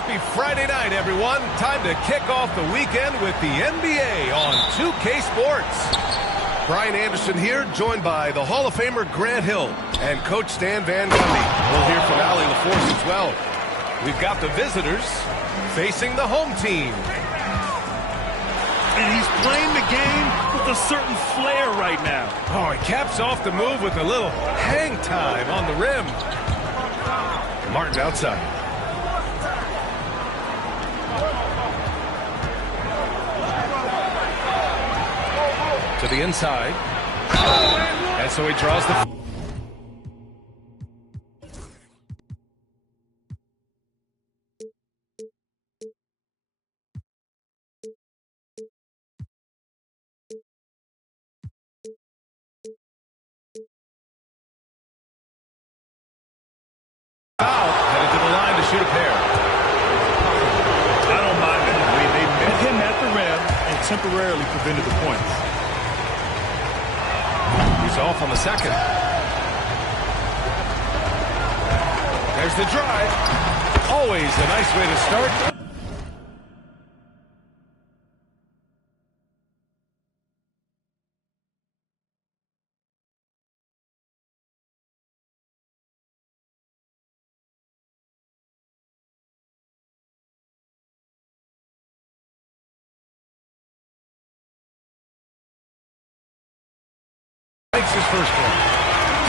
Happy Friday night, everyone. Time to kick off the weekend with the NBA on 2K Sports. Brian Anderson here, joined by the Hall of Famer Grant Hill and Coach Stan Van Gundy. We'll hear from Allie LaForce as well. We've got the visitors facing the home team. And he's playing the game with a certain flair right now. Oh, he caps off the move with a little hang time on the rim. Martin outside. To the inside. And so he draws the... Headed to the line to shoot a pair. I don't mind it. I mean, they met him at the rim and temporarily prevented the points. He's off on the second. There's the drive. Always a nice way to start. Makes his first one.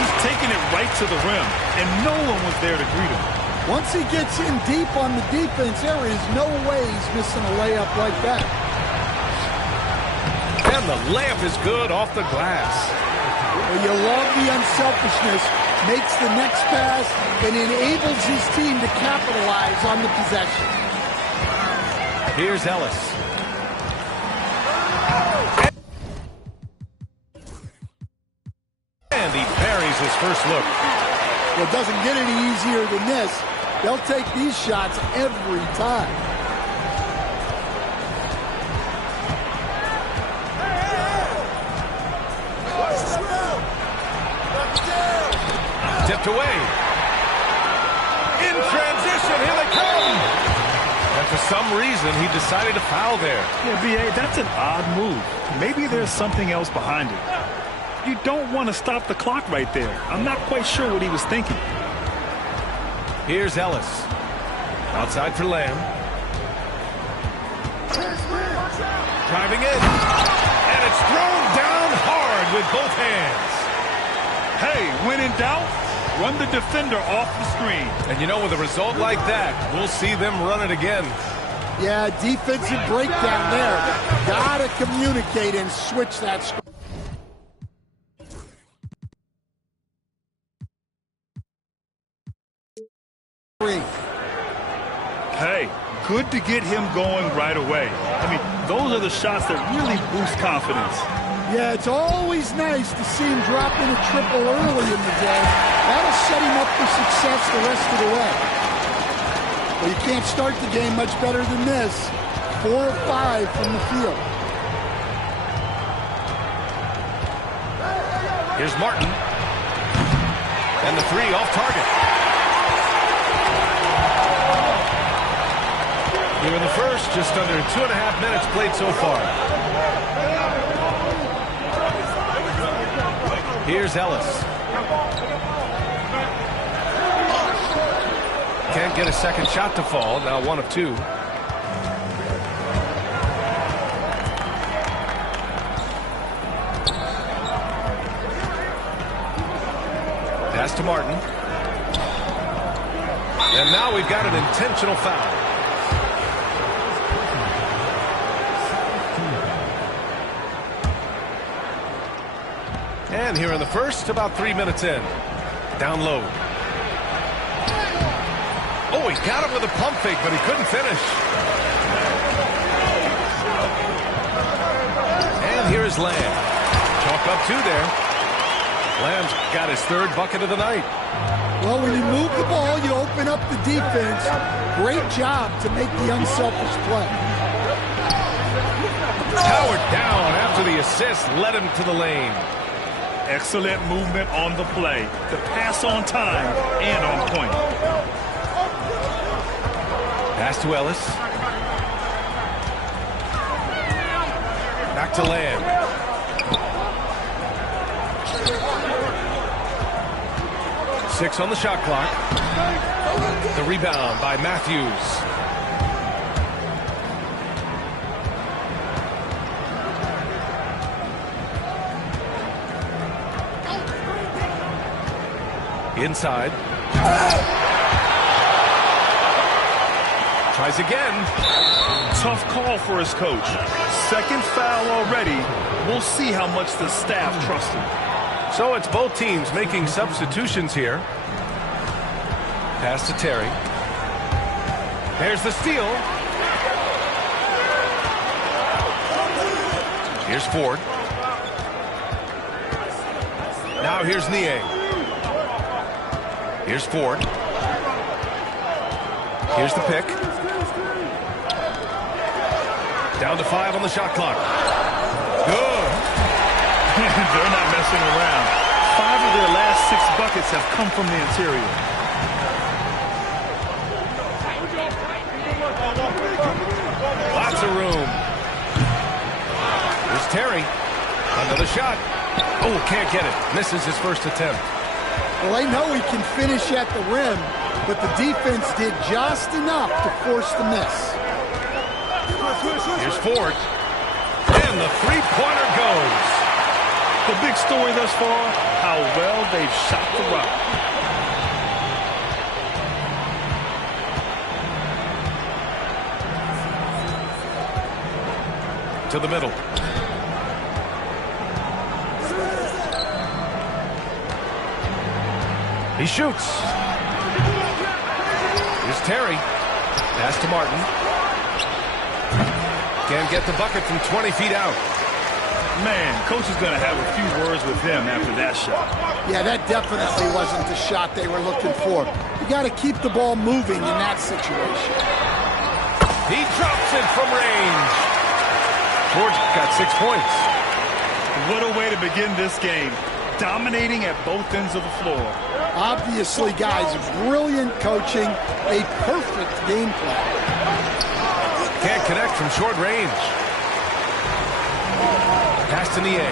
Just taking it right to the rim, and no one was there to greet him. Once he gets in deep on the defense, there is no way he's missing a layup like that. And the layup is good off the glass. Well, you love the unselfishness. Makes the next pass and enables his team to capitalize on the possession. Here's Ellis. And he parries his first look. Well, it doesn't get any easier than this. They'll take these shots every time. Tipped away. In transition, here they come. And for some reason, he decided to foul there. Yeah, B.A., that's an odd move. Maybe there's something else behind it. You don't want to stop the clock right there. I'm not quite sure what he was thinking. Here's Ellis. Outside for Lamb. Driving in. And it's thrown down hard with both hands. Hey, when in doubt, run the defender off the screen. And you know, with a result like that, we'll see them run it again. Yeah, defensive breakdown there. Gotta communicate and switch that score. Hey, good to get him going right away. I mean, those are the shots that really boost confidence. Yeah, it's always nice to see him drop in a triple early in the game. That'll set him up for success the rest of the way. Well, you can't start the game much better than this. 4 of 5 from the field. Here's Martin. And the three off target. Here in the first, just under 2.5 minutes played so far. Here's Ellis. Can't get a second shot to fall. Now 1 of 2. Pass to Martin. And now we've got an intentional foul. And here in the first, about 3 minutes in. Down low. Oh, he got him with a pump fake, but he couldn't finish. And here is Lamb. Chalk up 2 there. Lamb's got his 3rd bucket of the night. Well, when you move the ball, you open up the defense. Great job to make the unselfish play. Powered down after the assist led him to the lane. Excellent movement on the play. The pass on time and on point. Pass to Ellis. Back to Land. Six on the shot clock. The rebound by Matthews. Inside. Tries again. Tough call for his coach. Second foul already. We'll see how much the staff trusts him. So it's both teams making substitutions here. Pass to Terry. There's the steal. Here's Ford. Now here's Nie. Here's Ford. Here's the pick. Down to 5 on the shot clock. Good. They're not messing around. 5 of their last 6 buckets have come from the interior. Lots of room. Here's Terry. Another shot. Oh, can't get it. Misses his first attempt. Well, they know he can finish at the rim, but the defense did just enough to force the miss. Here's Ford. And the three-pointer goes. The big story thus far, how well they've shot the rock. To the middle. He shoots. Here's Terry. Pass to Martin. Can't get the bucket from 20 feet out. Man, coach is going to have a few words with him after that shot. Yeah, that definitely wasn't the shot they were looking for. You got to keep the ball moving in that situation. He drops it from range. Ford got 6 points. What a way to begin this game. Dominating at both ends of the floor. Obviously, guys, brilliant coaching, a perfect game plan. Can't connect from short range. Pass to Nie.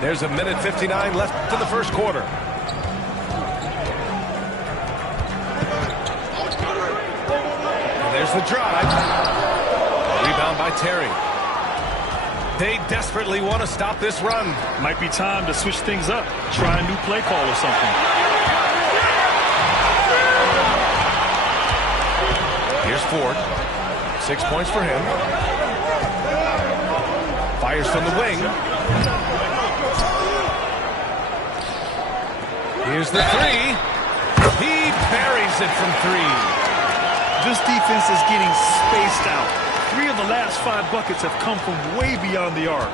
There's a minute 59 left in the first quarter. And there's the drive. Rebound by Terry. They desperately want to stop this run. Might be time to switch things up. Try a new play call or something. Here's Ford. 6 points for him. Fires from the wing. Here's the three. He buries it from 3. This defense is getting spaced out. 3 of the last 5 buckets have come from way beyond the arc.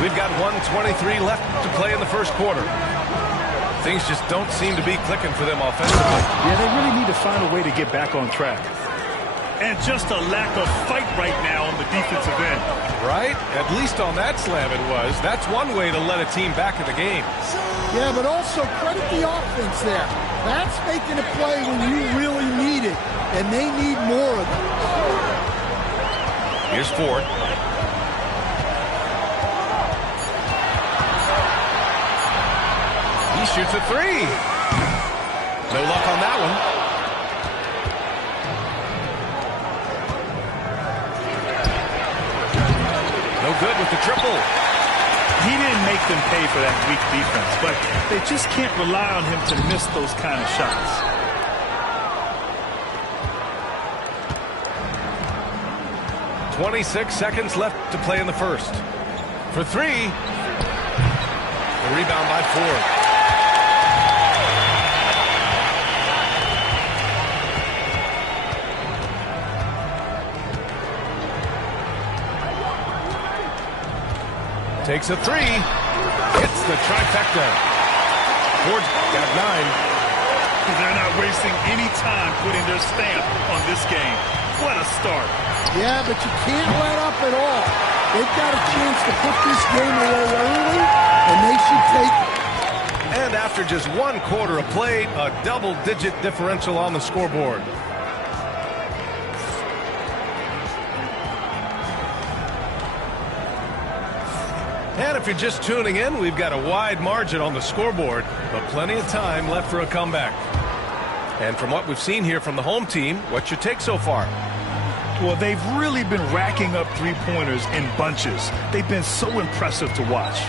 We've got 1:23 left to play in the first quarter. Things just don't seem to be clicking for them offensively. Yeah, they really need to find a way to get back on track. And just a lack of fight right now on the defensive end. Right? At least on that slam it was. That's one way to let a team back in the game. Yeah, but also credit the offense there. That's making a play when you really need it, and they need more of it. Here's Ford. He shoots a 3. No luck on that one. No good with the triple. He didn't make them pay for that weak defense, but they just can't rely on him to miss those kind of shots. .26 seconds left to play in the first. For 3. The rebound by Ford. Takes a 3. Hits the trifecta. Ford's got 9. They're not wasting any time putting their stamp on this game. What a start. Yeah, but you can't let up at all. They've got a chance to put this game away early, and they should take it. And after just 1 quarter of play, a double-digit differential on the scoreboard. And if you're just tuning in, we've got a wide margin on the scoreboard, but plenty of time left for a comeback. And from what we've seen here from the home team, what's your take so far? Well, they've really been racking up three-pointers in bunches. They've been so impressive to watch.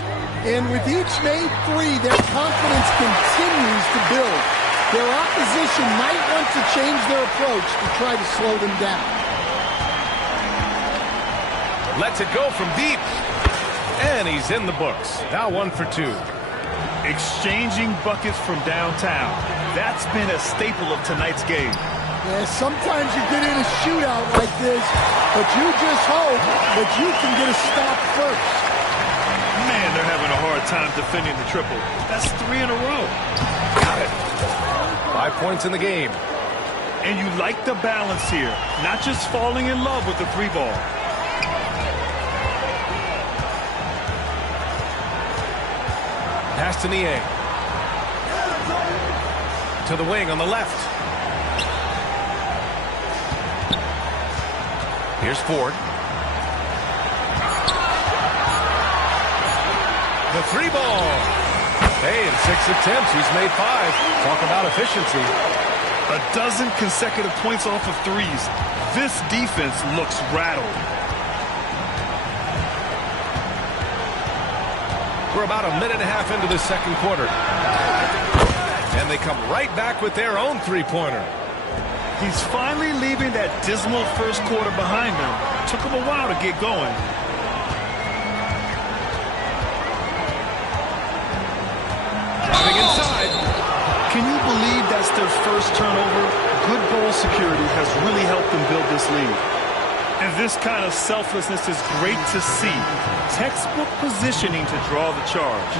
And with each made three, their confidence continues to build. Their opposition might want to change their approach to try to slow them down. Lets it go from deep. And he's in the books. Now 1 for 2. Exchanging buckets from downtown. That's been a staple of tonight's game. Yeah, sometimes you get in a shootout like this, but you just hope that you can get a stop first. Man, they're having a hard time defending the triple. That's 3 in a row. Got it. 5 points in the game. And you like the balance here, not just falling in love with the three ball. Pass to Niang. To the wing on the left. Here's Ford. The three ball. Hey, in 6 attempts, he's made 5. Talk about efficiency. 12 consecutive points off of threes. This defense looks rattled. We're about 1.5 minutes into the second quarter. And they come right back with their own three-pointer. He's finally leaving that dismal first quarter behind him. Took him a while to get going. Driving inside. Can you believe that's their first turnover? Good ball security has really helped them build this lead. And this kind of selflessness is great to see. Textbook positioning to draw the charge.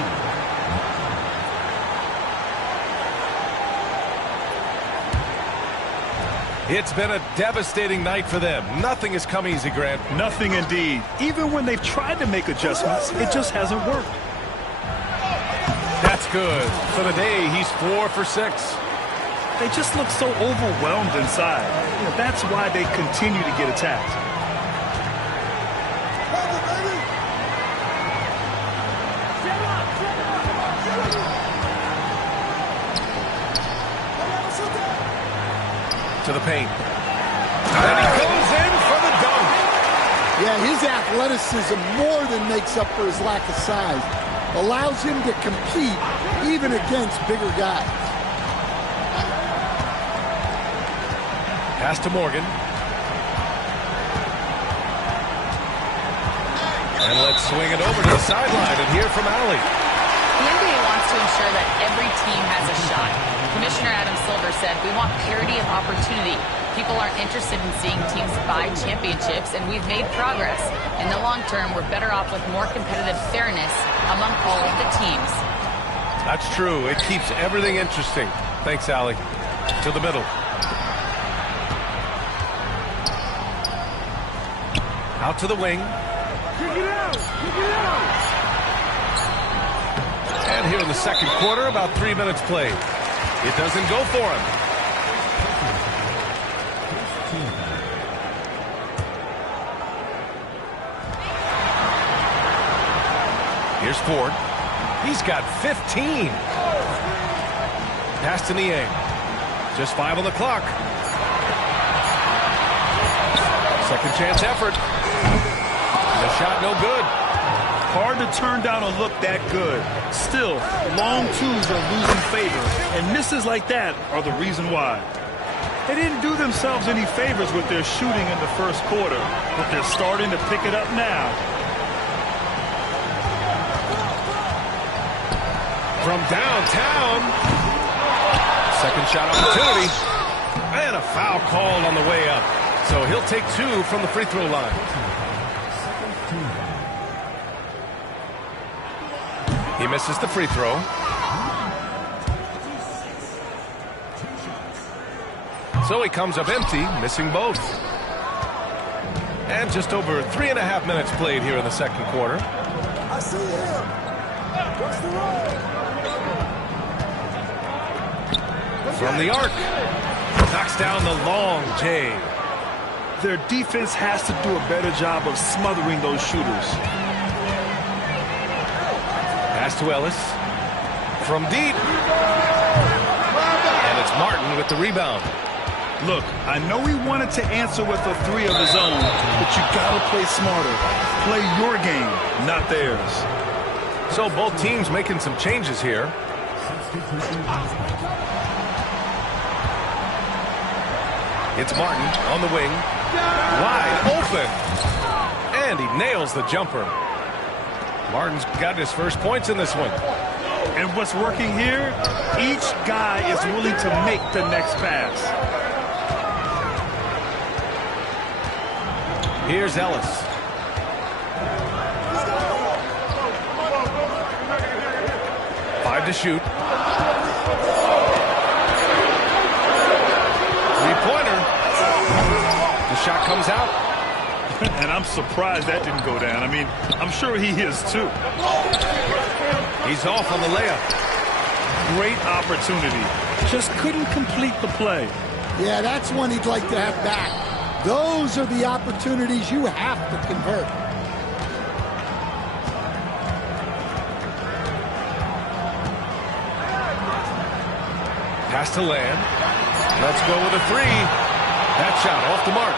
It's been a devastating night for them. Nothing has come easy, Grant. Nothing indeed. Even when they've tried to make adjustments, it just hasn't worked. That's good. For the day, he's 4 for 6. They just look so overwhelmed inside. You know, that's why they continue to get attacked. To the paint. And he goes in for the dunk. Yeah, his athleticism more than makes up for his lack of size. Allows him to compete even against bigger guys. Pass to Morgan. And let's swing it over to the sideline and hear from Allie. The NBA wants to ensure that every team has a shot. Commissioner Adam Silver said, we want parity of opportunity. People aren't interested in seeing teams buy championships, and we've made progress. In the long term, we're better off with more competitive fairness among all of the teams. That's true. It keeps everything interesting. Thanks, Allie. To the middle. Out to the wing. Kick it out! Kick it out! And here in the second quarter, about 3 minutes played. It doesn't go for him. Here's Ford. He's got 15. Pass to Niang. Just 5 on the clock. Second chance effort. The shot no good. Hard to turn down a look that good. Still, long twos are losing favor, and misses like that are the reason why. They didn't do themselves any favors with their shooting in the first quarter, but they're starting to pick it up now. From downtown. Second shot opportunity. And a foul called on the way up. So he'll take 2 from the free throw line. He misses the free throw. So he comes up empty, missing both. And just over 3.5 minutes played here in the second quarter. I see him. What's the roll? From the arc. Knocks down the long J. Their defense has to do a better job of smothering those shooters. Pass to Ellis. From deep. And it's Martin with the rebound. Look, I know he wanted to answer with a three of his own, but you gotta play smarter. Play your game, not theirs. So both teams making some changes here. It's Martin on the wing. Wide open. And he nails the jumper. Martin's got his first points in this one. And what's working here? Each guy is willing to make the next pass. Here's Ellis. Five to shoot. Three-pointer. The shot comes out. And I'm surprised that didn't go down. I mean, I'm sure he is too. He's off on the layup. Great opportunity. Just couldn't complete the play. Yeah, that's one he'd like to have back. Those are the opportunities you have to convert. Pass to Lamb. Let's go with a three. That shot off the mark.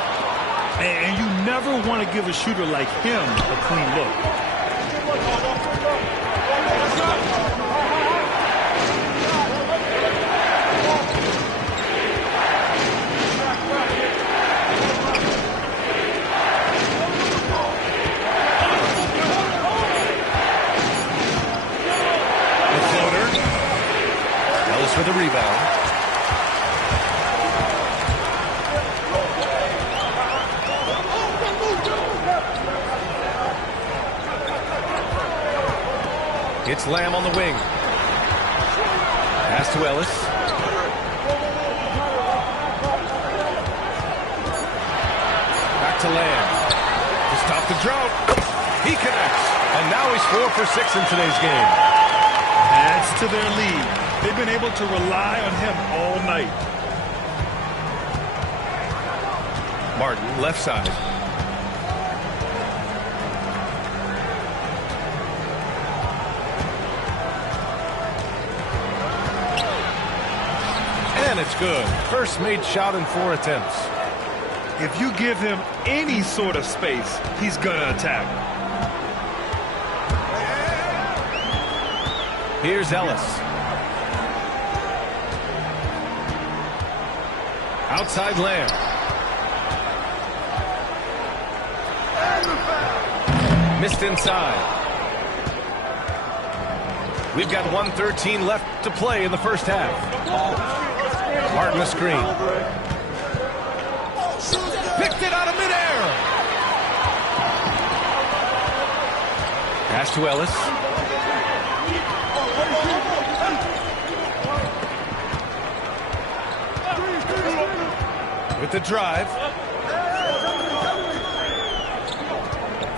And you never want to give a shooter like him a clean look. The floater. Ellis for the rebound. It's Lamb on the wing. Pass to Ellis. Back to Lamb. To stop the drought. He connects. And now he's 4 for 6 in today's game. Adds to their lead. They've been able to rely on him all night. Martin, left side. And it's good. First made shot in 4 attempts. If you give him any sort of space, he's going to attack. Here's Ellis. Outside Lamb. Missed inside. We've got 1:13 left to play in the first half. Martin the screen. Picked it out of midair. Pass to Ellis. With the drive.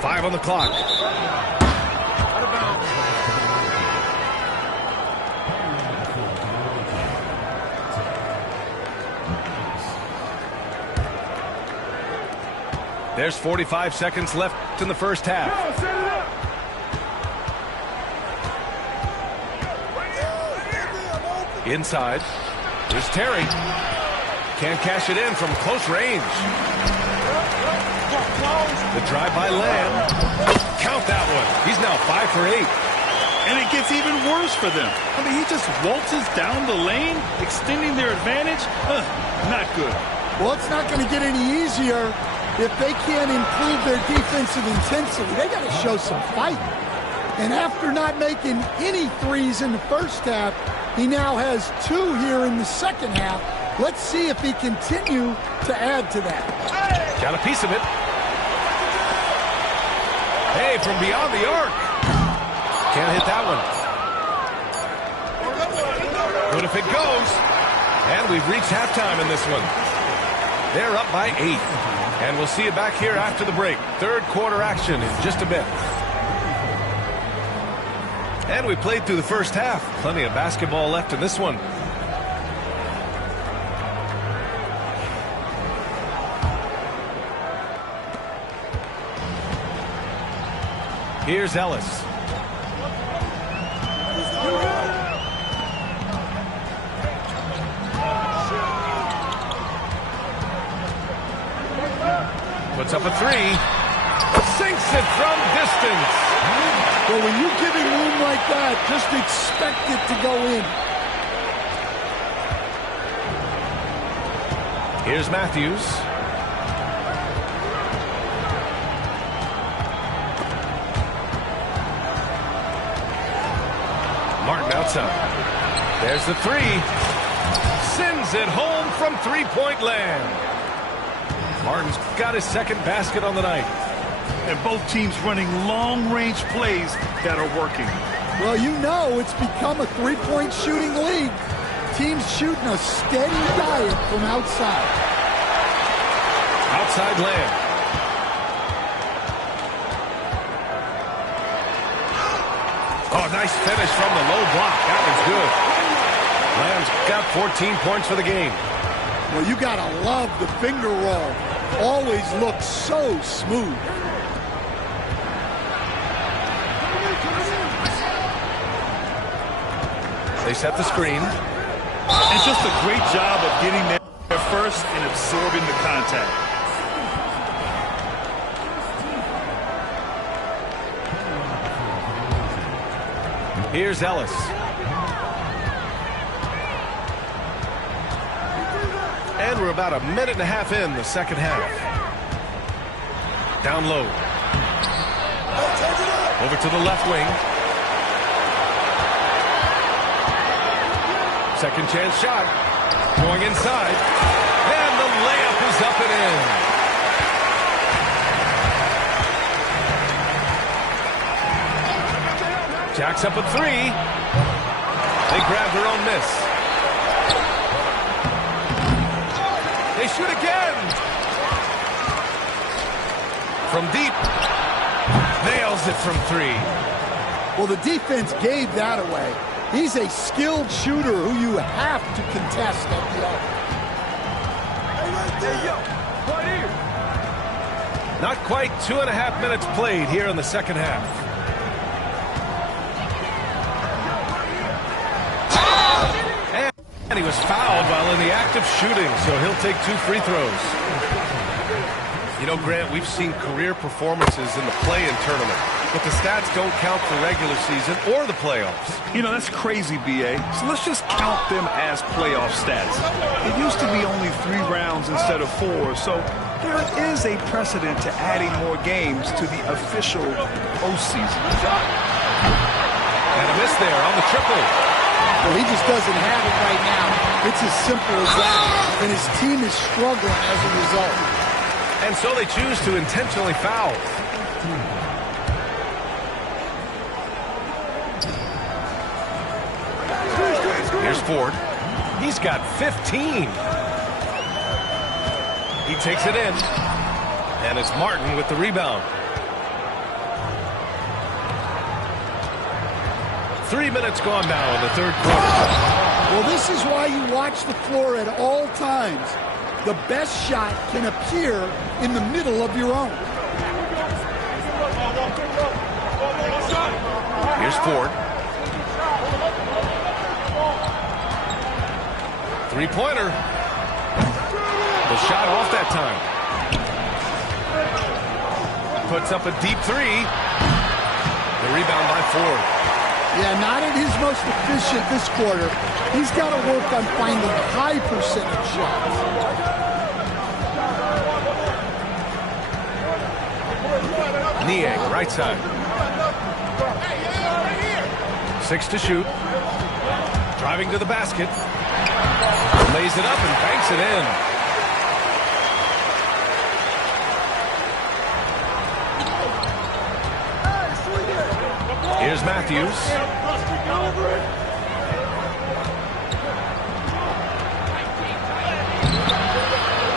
5 on the clock. There's 45 seconds left in the first half. Inside. Here's Terry. Can't cash it in from close range. The drive by Lamb. Count that one. He's now 5 for 8. And it gets even worse for them. I mean, he just waltzes down the lane, extending their advantage. Not good. Well, it's not going to get any easier if they can't improve their defensive intensity. They got to show some fight. And after not making any threes in the first half, he now has 2 here in the second half. Let's see if he continue to add to that. Got a piece of it. Hey, from beyond the arc. Can't hit that one. But if it goes, and we've reached halftime in this one. They're up by 8. And we'll see you back here after the break. Third quarter action in just a bit. And we played through the first half. Plenty of basketball left in this one. Here's Ellis. Puts up a three. Sinks it from distance. Well, when you give him room like that, just expect it to go in. Here's Matthews. Martin outside. There's the three. Sends it home from three-point land. Martin's got his second basket on the night. And both teams running long-range plays that are working. Well, you know it's become a three-point shooting league. Teams shooting a steady diet from outside. Outside layup. Oh, nice finish from the low block. That was good. Lamb's got 14 points for the game. Well, you gotta love the finger roll. Always looks so smooth. They set the screen. And just a great job of getting there first and absorbing the contact. Here's Ellis. And we're about a minute and a half in the second half. Down low. Over to the left wing. Second chance shot. Going inside. And the layup is up and in. Jacks up a three. They grab their own miss. They shoot again. From deep. Nails it from three. Well, the defense gave that away. He's a skilled shooter who you have to contest at the arc. Not quite 2.5 minutes played here in the second half. And he was fouled while in the act of shooting, so he'll take 2 free throws. You know, Grant, we've seen career performances in the play-in tournament, but the stats don't count for regular season or the playoffs. You know, that's crazy, B.A. So let's just count them as playoff stats. It used to be only 3 rounds instead of 4, so there is a precedent to adding more games to the official postseason. And a miss there on the triple. Well, he just doesn't have it right now. It's as simple as that. And his team is struggling as a result. And so they choose to intentionally foul. Here's Ford. He's got 15. He takes it in. And it's Martin with the rebound. 3 minutes gone now in the third quarter. Well, this is why you watch the floor at all times. The best shot can appear in the middle of your own. Here's Ford. Three-pointer. The shot off that time. Puts up a deep three. The rebound by Ford. Yeah, not at his most efficient this quarter. He's got to work on finding high percentage shots. Niang, right side. 6 to shoot. Driving to the basket. Lays it up and banks it in. Here's Matthews.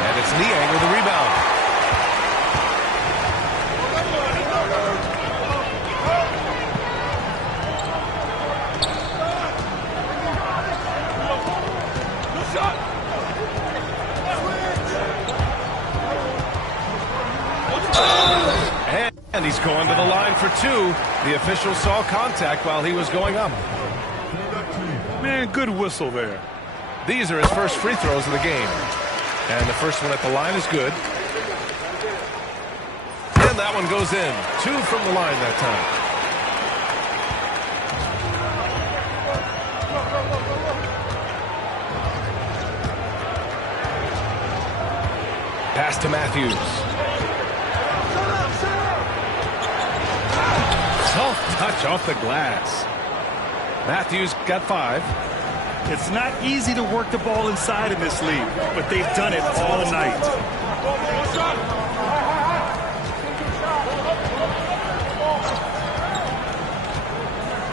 And it's Niang with the rebound. And he's going to the line for two. The official saw contact while he was going up. Man, good whistle there. These are his first free throws of the game. And the first one at the line is good. And that one goes in. Two from the line that time. Pass to Matthews. Soft touch off the glass. Matthews got 5. It's not easy to work the ball inside in this league, but they've done it all night.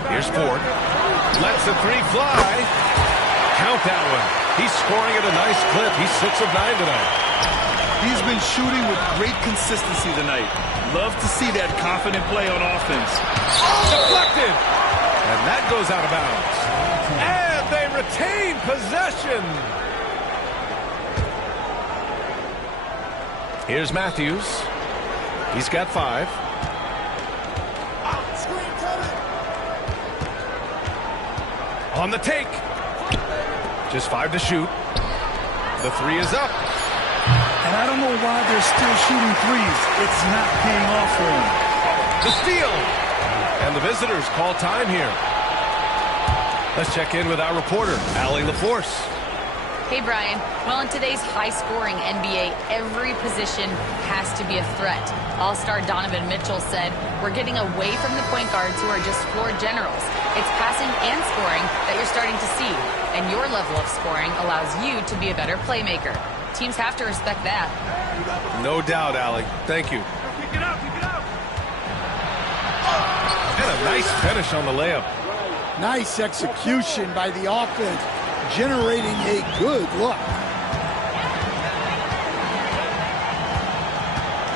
Here's Ford. Lets the three fly. Count that one. He's scoring at a nice clip. He's 6 of 9 tonight. He's been shooting with great consistency tonight. Love to see that confident play on offense. Deflected. And that goes out of bounds. And they retain possession. Here's Matthews. He's got 5. On the take. Just 5 to shoot. The 3 is up. And I don't know why they're still shooting threes. It's not paying off for them. The steal. And the visitors call time here. Let's check in with our reporter, Allie LaForce. Hey, Brian. Well, in today's high-scoring NBA, every position has to be a threat. All-star Donovan Mitchell said, "We're getting away from the point guards who are just floor generals. It's passing and scoring that you're starting to see. And your level of scoring allows you to be a better playmaker." Teams have to respect that. No doubt, Allie. Thank you. Pick it up, pick it up. And a nice finish on the layup. Nice execution by the offense, generating a good look.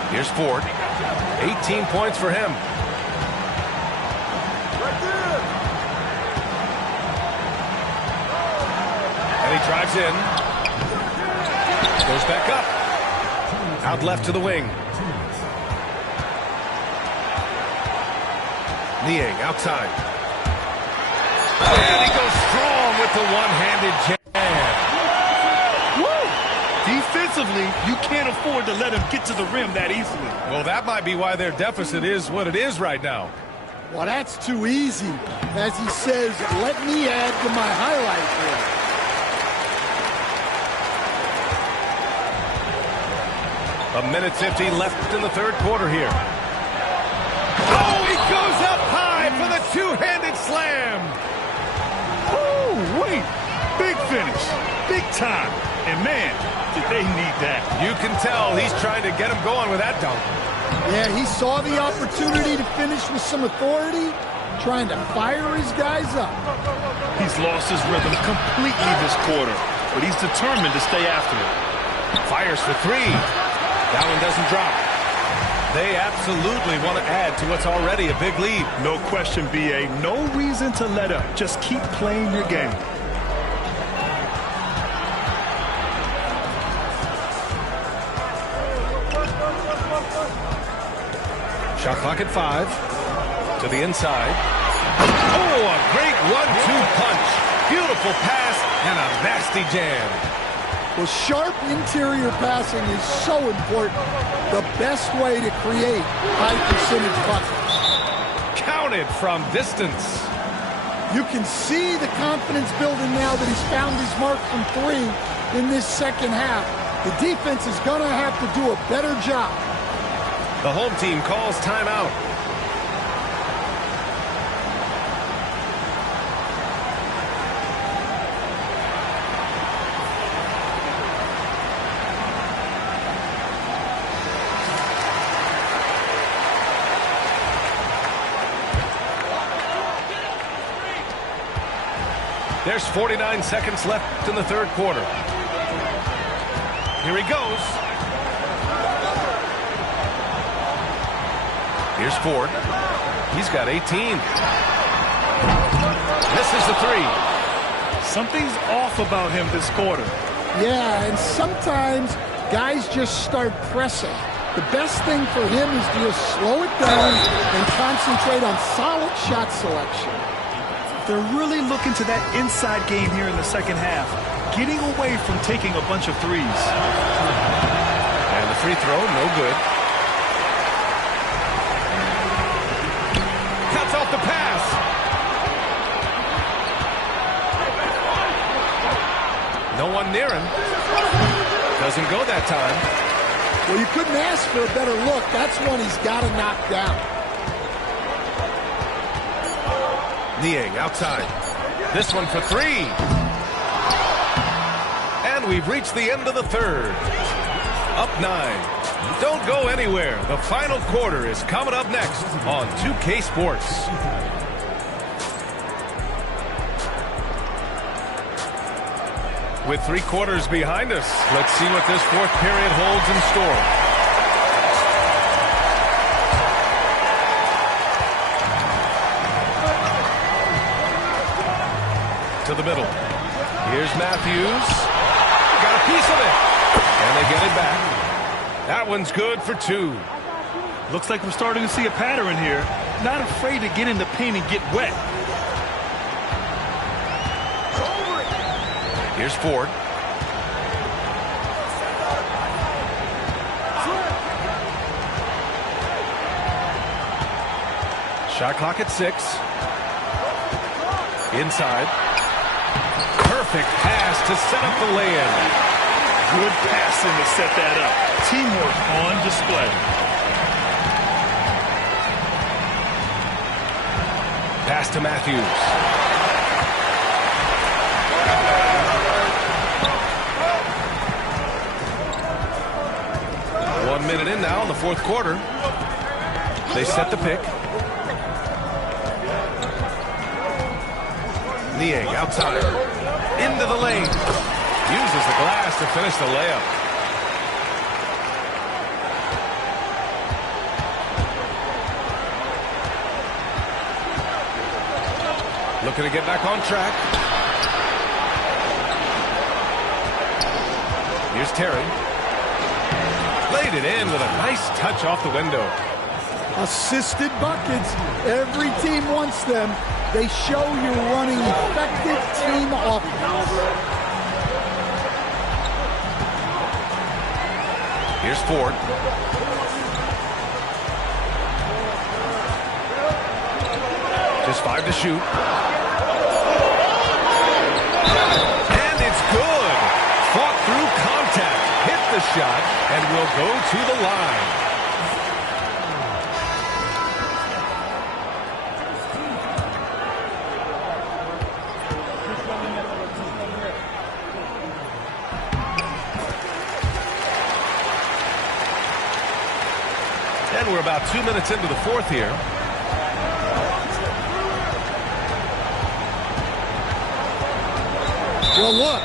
Here's Ford. 18 points for him. And he drives in. Goes back up. Out left to the wing. Niang outside. And he goes strong with the one-handed jam. Woo! Defensively, you can't afford to let him get to the rim that easily. Well, that might be why their deficit is what it is right now. Well, that's too easy. As he says, let me add to my highlight reel. A minute 15 left in the third quarter here. Oh, he goes up high for the two-handed slam. Oh, wait. Big finish. Big time. And, man, did they need that. You can tell he's trying to get him going with that dunk. Yeah, he saw the opportunity to finish with some authority, trying to fire his guys up. He's lost his rhythm completely this quarter, but he's determined to stay after it. Fires for 3. That one doesn't drop. They absolutely want to add to what's already a big lead. No question, B.A. No reason to let up. Just keep playing your game. Shot clock at 5. To the inside. Oh, a great 1-2 punch. Beautiful pass and a nasty jam. Well, sharp interior passing is so important. The best way to create high-percentage buckets. Counted from distance. You can see the confidence building now that he's found his mark from 3 in this second half. The defense is going to have to do a better job. The home team calls timeout. There's 49 seconds left in the third quarter. Here he goes. Here's Ford. He's got 18. Misses the 3. Something's off about him this quarter. Yeah, and sometimes guys just start pressing. The best thing for him is to just slow it down and concentrate on solid shot selection. They're really looking to that inside game here in the second half, getting away from taking a bunch of threes. And the free throw, no good. Cuts off the pass. No one near him. Doesn't go that time. Well, you couldn't ask for a better look. That's one he's got to knock down. Niang outside. This one for three. And we've reached the end of the third. Up 9. Don't go anywhere. The final quarter is coming up next on 2K Sports. With 3 quarters behind us, let's see what this fourth period holds in store. To the middle. Here's Matthews. Got a piece of it. And they get it back. That one's good for 2. Looks like we're starting to see a pattern here. Not afraid to get in the paint and get wet. Here's Ford. Shot clock at 6. Inside. Perfect pass to set up the lay-in. Good passing to set that up. Teamwork on display. Pass to Matthews. 1 minute in now in the fourth quarter. They set the pick. Niang outside. Into the lane. Uses the glass to finish the layup. Looking to get back on track. Here's Terry. Laid it in with a nice touch off the window. Assisted buckets. Every team wants them. They show you're running effective team offense. Here's Ford. Just 5 to shoot. And it's good. Fought through contact. Hit the shot and will go to the line. And we're about 2 minutes into the fourth here. Well, look.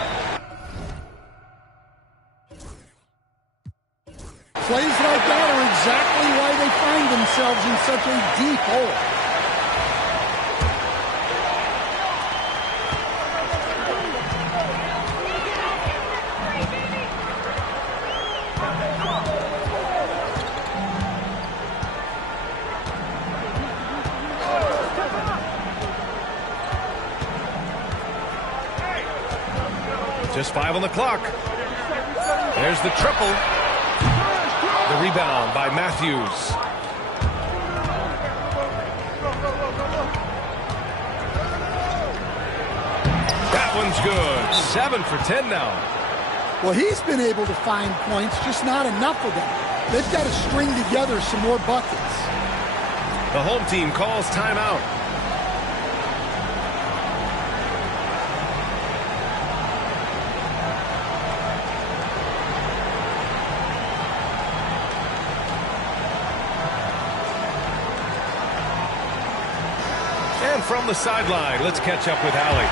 Plays like that are exactly why they find themselves in such a deep hole. Just 5 on the clock. There's the triple. The rebound by Matthews. That one's good. 7 for 10 now. Well, he's been able to find points, just not enough of them. They've got to string together some more buckets. The home team calls timeout. And from the sideline, let's catch up with Allie.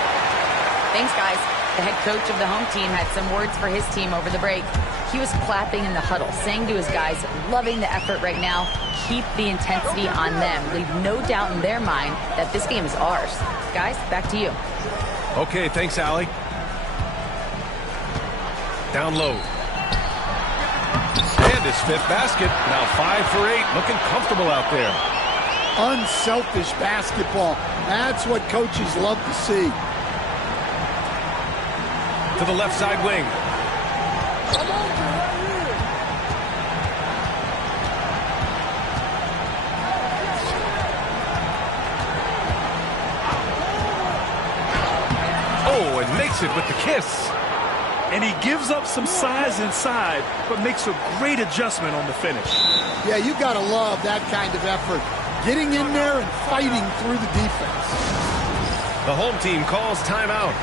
Thanks, guys. The head coach of the home team had some words for his team over the break. He was clapping in the huddle, saying to his guys, loving the effort right now, keep the intensity on them. Leave no doubt in their mind that this game is ours. Guys, back to you. Okay, thanks, Allie. Down low. And his 5th basket. Now 5 for 8, looking comfortable out there. Unselfish basketball. That's what coaches love to see. To the left side wing. Oh, and makes it with the kiss. And he gives up some size inside, but makes a great adjustment on the finish. Yeah, you got to love that kind of effort. Getting in there and fighting through the defense. The home team calls timeout.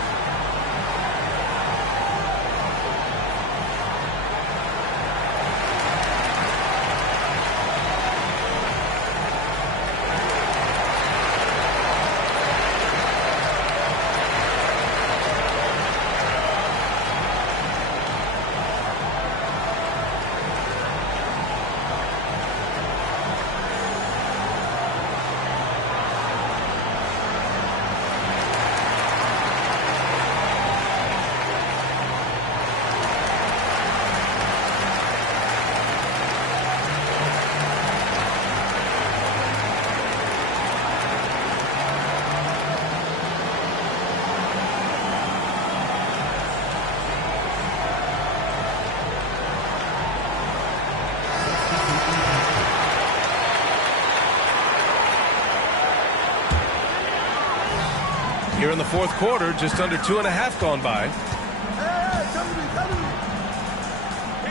Here in the 4th quarter, just under 2.5 gone by.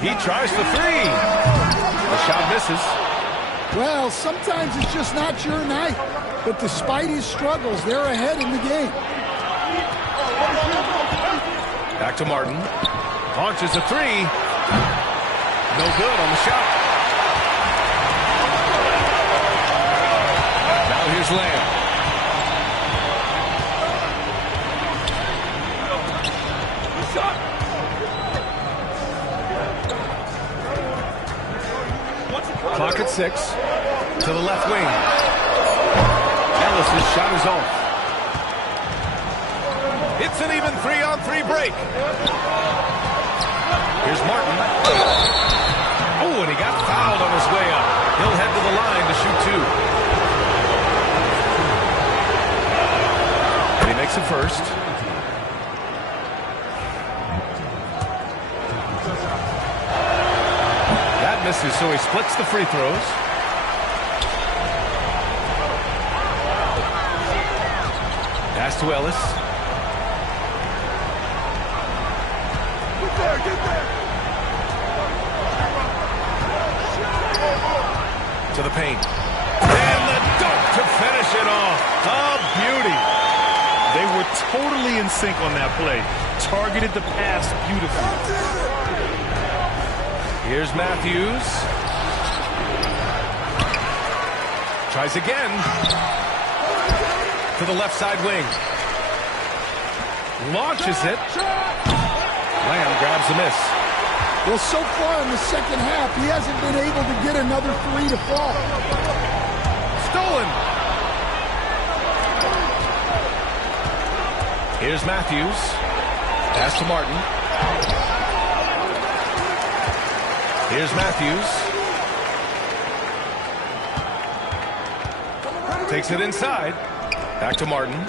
He tries for 3. The shot misses. Well, sometimes it's just not your night. But despite his struggles, they're ahead in the game. Back to Martin. Launches a 3. No good on the shot. Now here's Lamb. Clock at 6. To the left wing. Ellis' shot is off. It's an even 3-on-3 break. Here's Martin. Oh, and he got fouled on his way up. He'll head to the line to shoot 2. And he makes it first. Misses, so he splits the free throws. Pass to Ellis. Get there. To the paint. And the dunk to finish it off. A beauty. They were totally in sync on that play. Targeted the pass beautifully. Here's Matthews. Tries again. To the left side wing. Launches it. Lamb grabs the miss. Well, so far in the second half, he hasn't been able to get another 3 to fall. Stolen. Here's Matthews. Pass to Martin. Here's Matthews. Takes it inside. Back to Martin.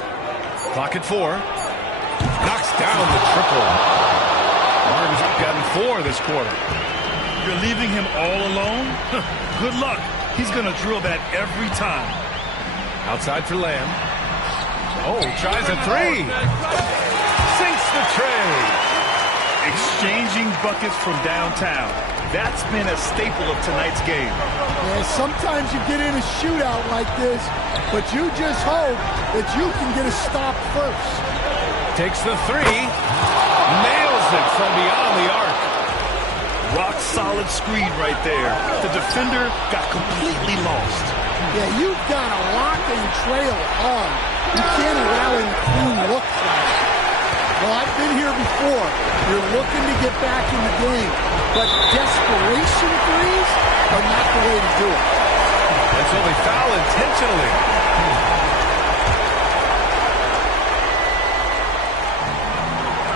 Clock at 4. Knocks down the triple. Martin's gotten 4 this quarter. You're leaving him all alone? Good luck. He's going to drill that every time. Outside for Lamb. Oh, he tries a 3. Sinks the tray. Exchanging buckets from downtown. That's been a staple of tonight's game. Yeah, sometimes you get in a shootout like this, but you just hope that you can get a stop first. Takes the 3. Nails it from beyond the arc. Rock solid screen right there. The defender got completely lost. Yeah, you've got to lock and trail hard. You can't allow him a clean look from it. Well, I've been here before. You're looking to get back in the game, but desperation threes are not the way to do it. And so they foul intentionally.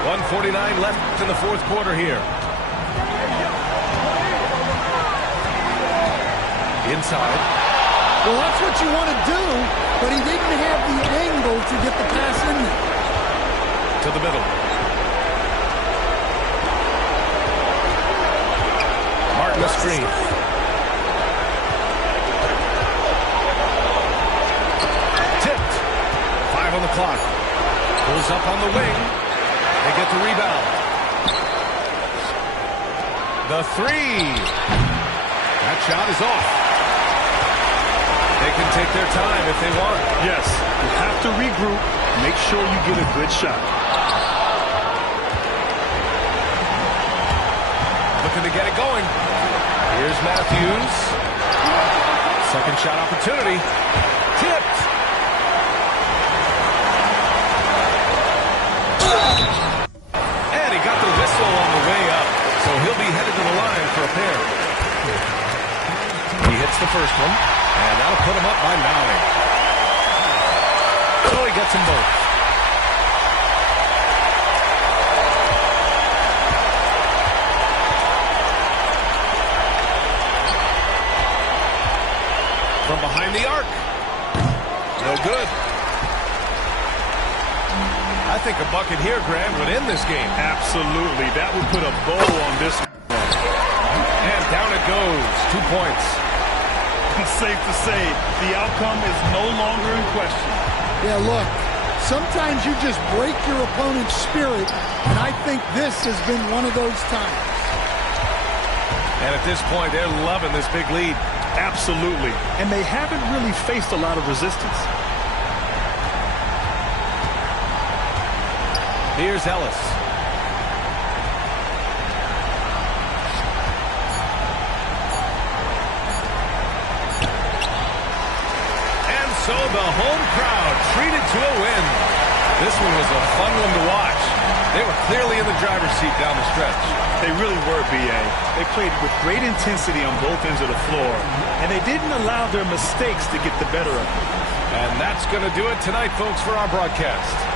1:49 left in the 4th quarter here. Inside. Well, that's what you want to do, but he didn't have the angle to get the pass in there. To the middle. Martin the screen. Tipped. 5 on the clock. Pulls up on the wing. They get the rebound. The three. That shot is off. They can take their time if they want. Yes, you have to regroup. Make sure you get a good shot. Looking to get it going. Here's Matthews. Second shot opportunity. Tipped. And he got the whistle on the way up. So he'll be headed to the line for a pair. He hits the first one. And that'll put him up by 9. So he gets them both. From behind the arc. No good. I think a bucket here, Grant, would end this game. Absolutely. That would put a bow on this one. And down it goes. 2 points. It's safe to say the outcome is no longer in question. Yeah, look, sometimes you just break your opponent's spirit, and I think this has been one of those times. And at this point, they're loving this big lead. Absolutely. And they haven't really faced a lot of resistance. Here's Ellis. And so the home crowd treated to a win. This one was a fun one to watch. They were clearly in the driver's seat down the stretch. They really were, B.A. They played with great intensity on both ends of the floor, and they didn't allow their mistakes to get the better of them. And that's going to do it tonight, folks, for our broadcast.